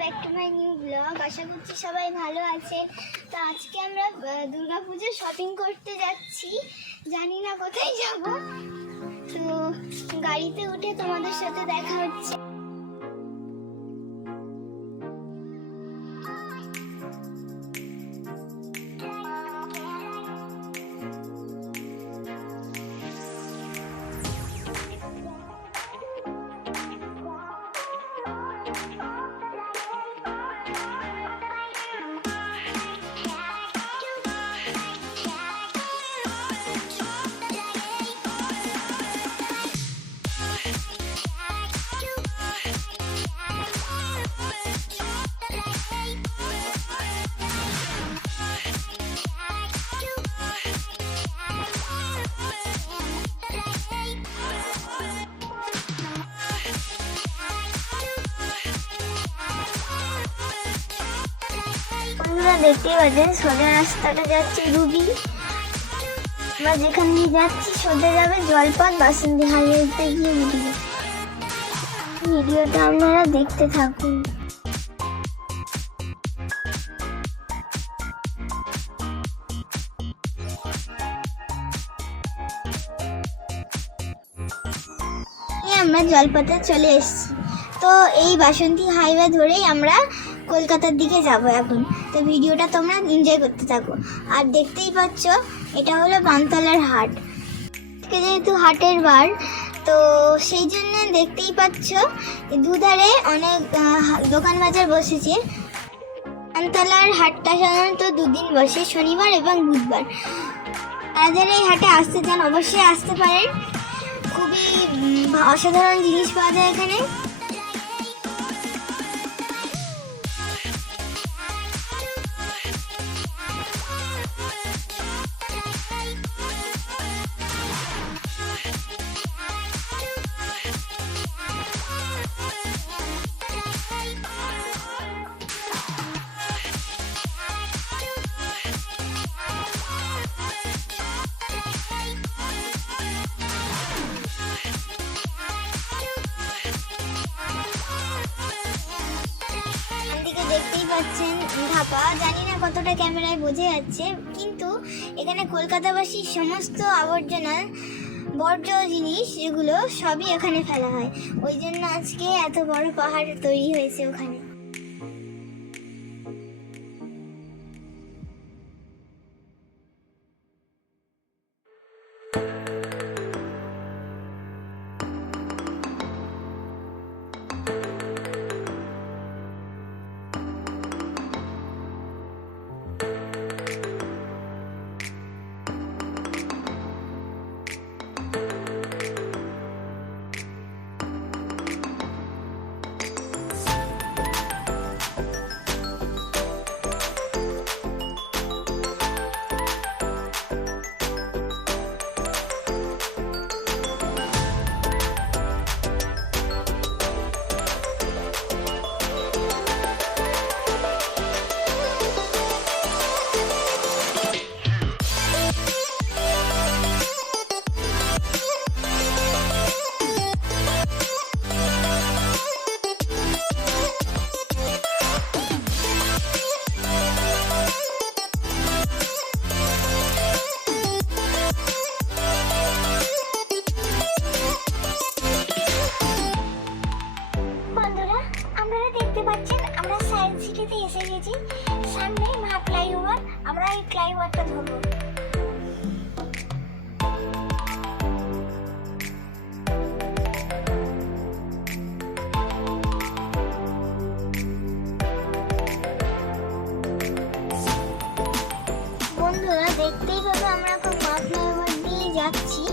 Back to my new blog. আশা করছি সবাই ভালো আছে। তো আজকে আমরা দুর্গাপুজোর শপিং করতে যাচ্ছি, জানি না কোথায় যাব। তো গাড়িতে উঠে তোমাদের সাথে দেখা হচ্ছে। দেখতে পাচ্ছেন সোজা রাস্তাটা যাচ্ছে রুবি। আমরা যেখান দিয়ে যাচ্ছি সোজা যাবে জলপথ বাসন্তী হাইওয়েতে গিয়ে উঠবে। ভিডিওটা আপনারা দেখতে থাকুন। আমরা জলপথে চলে এসেছি। তো এই বাসন্তী হাইওয়ে ধরেই আমরা কলকাতার দিকে যাব এখন। তো ভিডিওটা তোমরা এনজয় করতে থাকো। আর দেখতেই পাচ্ছ এটা হলো বানতলার হাট। যেহেতু হাটের বার, তো সেই জন্য দেখতেই পাচ্ছ দুধারে অনেক দোকান বাজার বসেছে। বানতলার হাটটা সাধারণত দুদিন বসে, শনিবার এবং বুধবার। যারা এই হাটে আসতে চান অবশ্যই আসতে পারেন। খুবই অসাধারণ জিনিস পাওয়া যায় এখানে। দেখতেই পাচ্ছেন ধাপা, জানি না কতটা ক্যামেরায় বোঝা যাচ্ছে, কিন্তু এখানে কলকাতাবাসীর সমস্ত আবর্জনা বর্জ্য জিনিস যেগুলো সবই এখানে ফেলা হয়। ওই জন্য আজকে এত বড় পাহাড় তৈরি হয়েছে ওখানে। এসে গেছি, সামনে মা ফ্লাইওভার। আমরা এই ফ্লাইওভারটা ধরবো। বন্ধুরা দেখতেই পাবে আমরা এখন মা ফ্লাইওভার দিয়ে যাচ্ছি।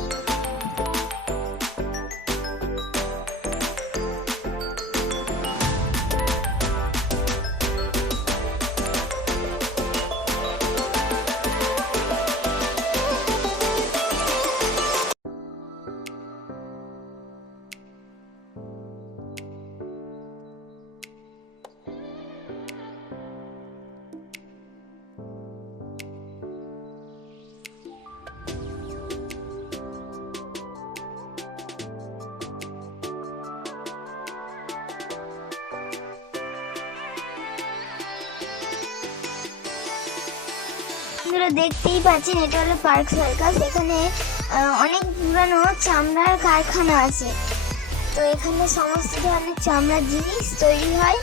জিনিসগুলো দেখতেই পাচ্ছেন, এটা হলো পার্ক সার্কাস। এখানে অনেক পুরানো চামড়ার কারখানা আছে। তো এখানে সমস্ত ধরনের চামড়ার জিনিস তৈরি হয়।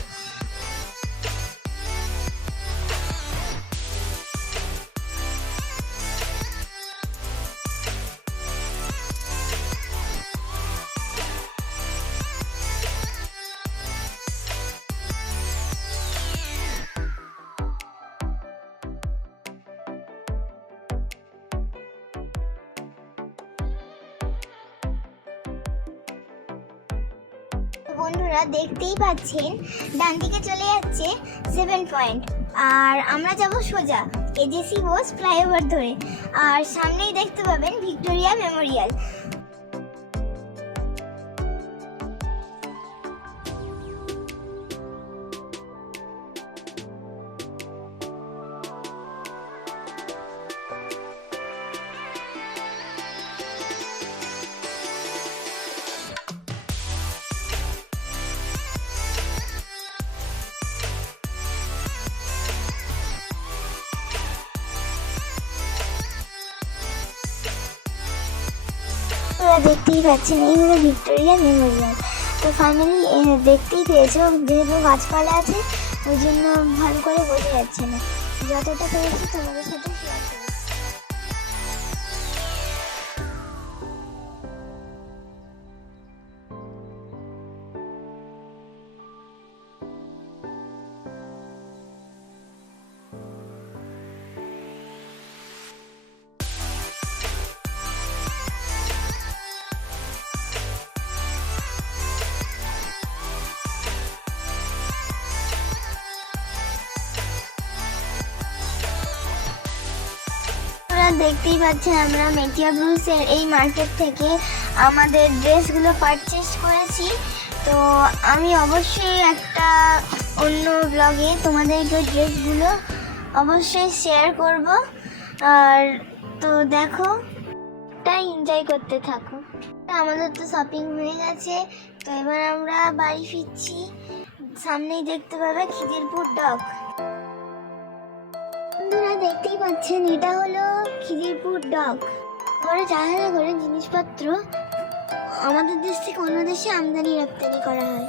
বন্ধুরা দেখতেই পাচ্ছেন ডান দিকে চলে যাচ্ছে 7 পয়েন্ট, আর আমরা যাব সোজা এজেসি বোস ফ্লাইওভার ধরে। আর সামনেই দেখতে পাবেন ভিক্টোরিয়া মেমোরিয়াল। দেখতেই পাচ্ছেন এই হলো ভিক্টোরিয়া মেমোরিয়াল। তো ফাইনালি দেখতেই পেয়েছো, যেহেতু গাছপালা আছে ওই জন্য ভালো করে বোঝা যাচ্ছে না, যতটা পেরেছি তোমাদের সাথে শেয়ার করেছি। দেখতেই পাচ্ছেন আমরা মেটিয়া ব্রুসের এই মার্কেট থেকে আমাদের ড্রেসগুলো পারচেস করেছি। তো আমি অবশ্যই একটা অন্য ব্লগে তোমাদেরকে ড্রেসগুলো অবশ্যই শেয়ার করব। আর তো দেখো, তাই এনজয় করতে থাকো। আমাদের তো শপিং হয়ে গেছে, তো এবার আমরা বাড়ি ফিরছি। সামনেই দেখতে পাবে খিদিরপুর ডক। বন্ধুরা দেখতেই পাচ্ছেন এটা হলো খিদিরপুর ডক। ওরা জাহাজে করে জিনিসপত্র আমাদের দেশ থেকে অন্য দেশে আমদানি রপ্তানি করা হয়।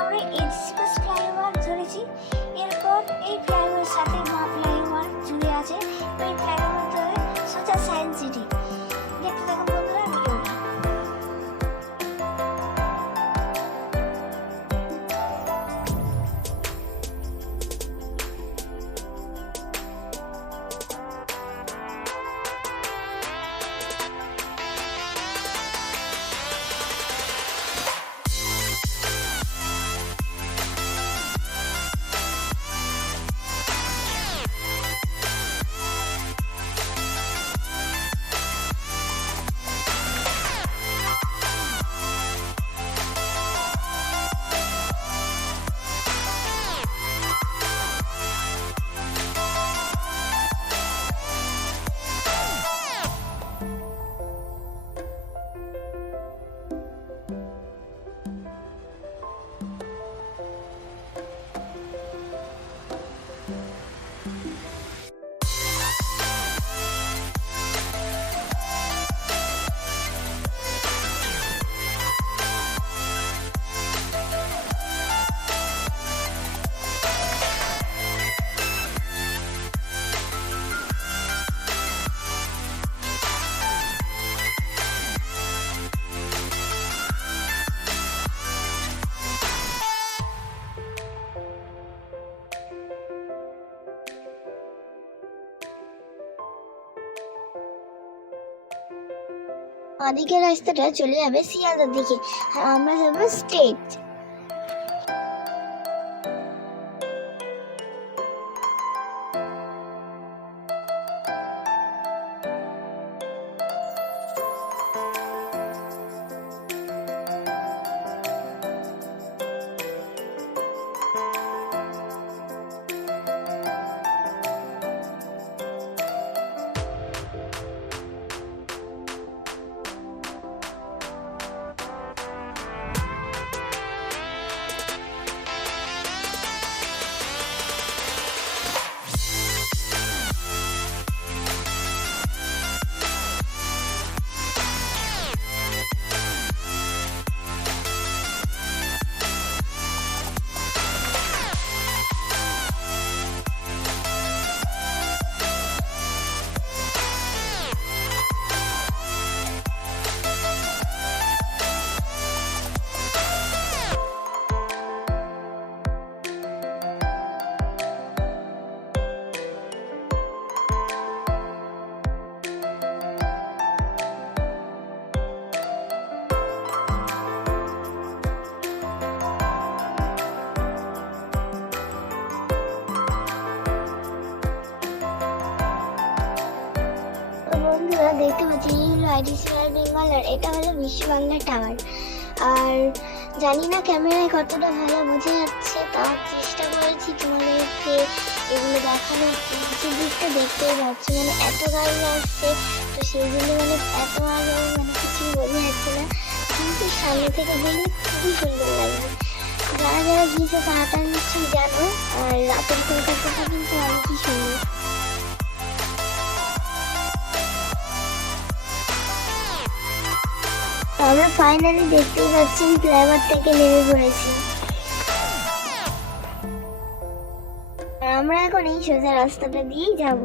আমরা এজেসি বোস ফ্লাইওভার ধরেছি, এরপর এই ফ্লাইওভারের সাথে মা ফ্লাইওভার জুড়ে আছে। এই ফ্লাইওভার ধরে সোজা সায়েন্স সিটি। দেখতে থাকুন বন্ধুরা ভিডিওটা। বাঁদিকের রাস্তাটা চলে যাবে শিয়ালদার দিকে, আর আমরা যাবো স্টেট। বন্ধুরা দেখতে পাচ্ছি এই হলো আইডিসি বেঙ্গল, আর এটা হলো বিশ্ব বাংলা টাওয়ার। আর জানি না ক্যামেরায় কতটা ভালো বোঝা যাচ্ছে, তার চেষ্টা করেছি তোমাদেরকে এগুলো দেখানোর। নিচের দিকটা দেখতেই পাচ্ছ, মানে এত গাড়ি আসছে, তো সেই জন্য মানে এত আলো মানে কিছুই বোঝা যাচ্ছে না, কিন্তু সামনে থেকে দেখলে খুবই সুন্দর লাগবে। যারা যারা গিয়েছে তারা নিশ্চয়ই জানো। আর রাতের কলকাতাটা কিন্তু অনেকই সুন্দর। আমরা ফাইনালি দেখতেই পাচ্ছি ফ্লাইওভার থেকে নেমে পড়েছি। আমরা এখন এই সোজা রাস্তাটা দিয়েই যাব।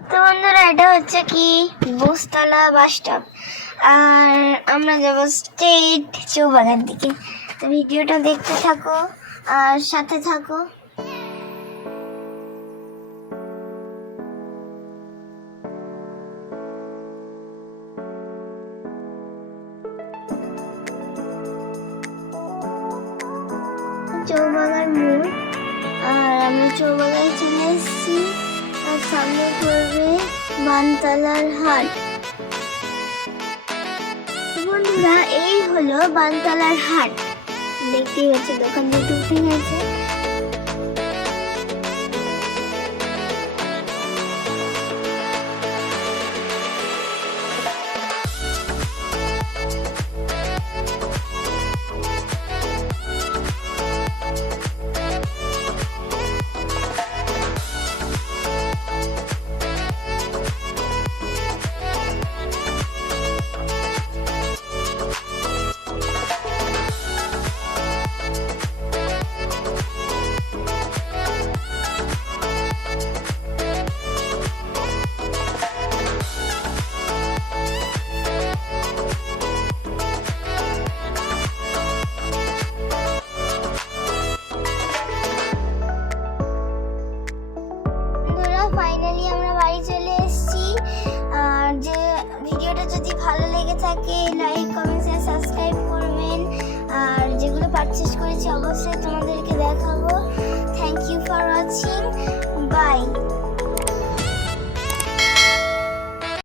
তো বন্ধুরা এটা হচ্ছে কি বোসতলা বাস স্টপ, আর আমরা যাবো স্টেট চৌবাগান দিকে। তো ভিডিওটা দেখতে থাকো আর সাথে থাকো। চৌবাগান মোড়, আর আমরা চৌবাগানে চলে এসেছি। আর সামনে পড়বে বানতলার হাট। বন্ধুরা এই হলো বানতলার হাট, দেখতেই হচ্ছে দোকান দুটো উঠে গেছে। ফাইনালি আমরা বাড়ি চলে এসেছি। আর যে ভিডিওটা যদি ভালো লেগে থাকে লাইক কমেন্ট শেয়ার সাবস্ক্রাইব করবেন। আর যেগুলো পারচেজ করেছি অবশ্যই তোমাদেরকে দেখাবো। Thank you for watching.